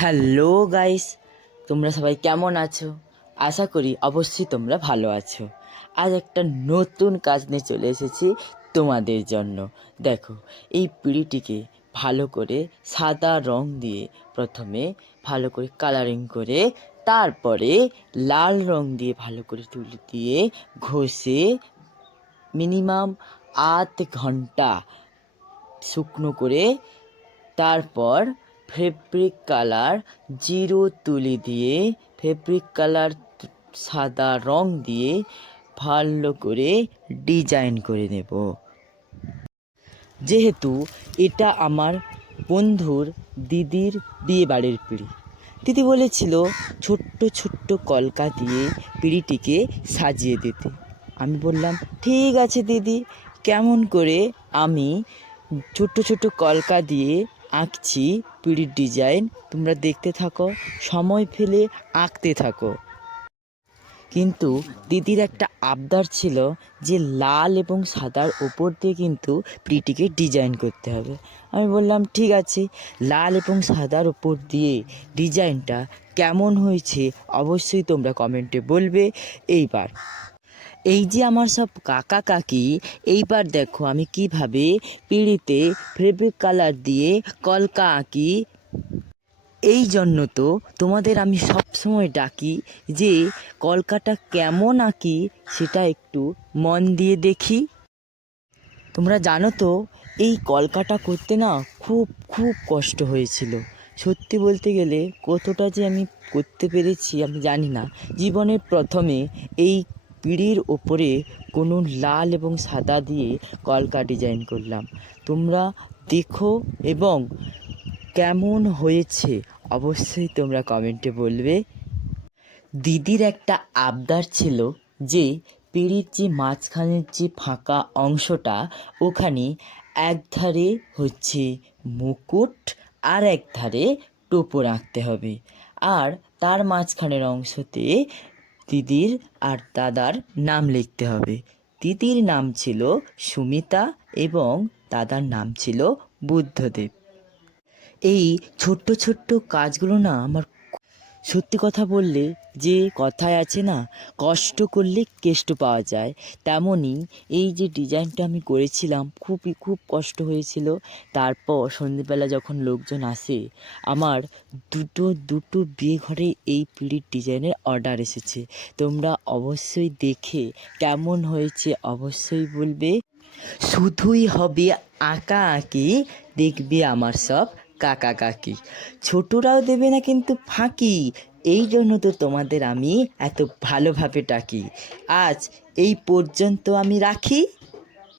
Hello guys, তোমরা সবাই কেমন আছো? আশা করি অবশ্যই তোমরা ভালো আছো। আজ একটা নতুন কাজ নিয়ে চলে এসেছি তোমাদের জন্য। দেখো, এই পিঁড়িটিকে ভালো করে সাদা রং দিয়ে প্রথমে ভালো করে কালারিং করে, তারপরে লাল রং দিয়ে ভালো করে তুলি দিয়ে ঘষে মিনিমাম আধ ঘণ্টা শুকনো করে, তারপর ফেব্রিক কালার জিরো তুলি দিয়ে, ফেব্রিক কালার সাদা রং দিয়ে ভালো করে ডিজাইন করে নেব। যেহেতু এটা আমার বন্ধুর দিদির বিয়ে বাড়ির পিঁড়ি। দিদি বলেছিল ছোট্ট ছোট্ট কলকা দিয়ে পিঁড়িটিকে সাজিয়ে দিতে। আমি বললাম, ঠিক আছে দিদি, কেমন করে আমি ছোট্ট ছোট্ট কলকা দিয়ে আঁকছি পিঁড়ির ডিজাইন তোমরা দেখতে থাকো, সময় ফেলে আঁকতে থাকো। কিন্তু দিদির একটা আবদার ছিল যে লাল এবং সাদার ওপর দিয়ে কিন্তু পিঁড়িটিকে ডিজাইন করতে হবে। আমি বললাম, ঠিক আছে, লাল এবং সাদার ওপর দিয়ে ডিজাইনটা কেমন হয়েছে অবশ্যই তোমরা কমেন্টে বলবে। এইবার এই যে আমার সব কাকা কাকি, এইবার দেখো আমি কীভাবে পিঁড়িতে ফেব্রিক কালার দিয়ে কলকা আঁকি। এই জন্য তো তোমাদের আমি সব সময় ডাকি যে কলকাটা কেমন আঁকি সেটা একটু মন দিয়ে দেখি। তোমরা জানো তো, এই কলকাটা করতে না খুব খুব কষ্ট হয়েছিল। সত্যি বলতে গেলে কতটা যে আমি করতে পেরেছি আমি জানি না। জীবনের প্রথমে এই পিঁড়ির ওপরে কোনো লাল এবং সাদা দিয়ে কলকা ডিজাইন করলাম। তোমরা দেখো এবং কেমন হয়েছে অবশ্যই তোমরা কমেন্টে বলবে। দিদির একটা আবদার ছিল যে পিঁড়ির যে মাঝখানের যে ফাঁকা অংশটা, ওখানে এক ধারে হচ্ছে মুকুট আর এক ধারে টোপর আঁকতে হবে। আর তার মাঝখানের অংশতে দিদির আর দাদার নাম লিখতে হবে। দিদির নাম ছিল সুমিতা এবং দাদার নাম ছিল বুদ্ধদেব। এই ছোট্ট ছোট্ট কাজগুলো না আমার সত্যি কথা বললে যে কথায় আছে না, কষ্ট করলে কেষ্ট পাওয়া যায়। তেমনই এই যে ডিজাইনটা আমি করেছিলাম, খুবই খুব কষ্ট হয়েছিল। তারপর সন্ধেবেলা যখন লোকজন আসে, আমার দুটো দুটো বিয়ে ঘরে এই পিঁড়ির ডিজাইনের অর্ডার এসেছে। তোমরা অবশ্যই দেখে কেমন হয়েছে অবশ্যই বলবে। শুধুই হবে আঁকা আঁকি, দেখবে আমার সব কাকা কাকি ছোটরাও দেবে না কিন্তু ফাঁকি। এই জন্য তো তোমাদের আমি এত ভালোভাবে ডাকি। আজ এই পর্যন্ত আমি রাখি।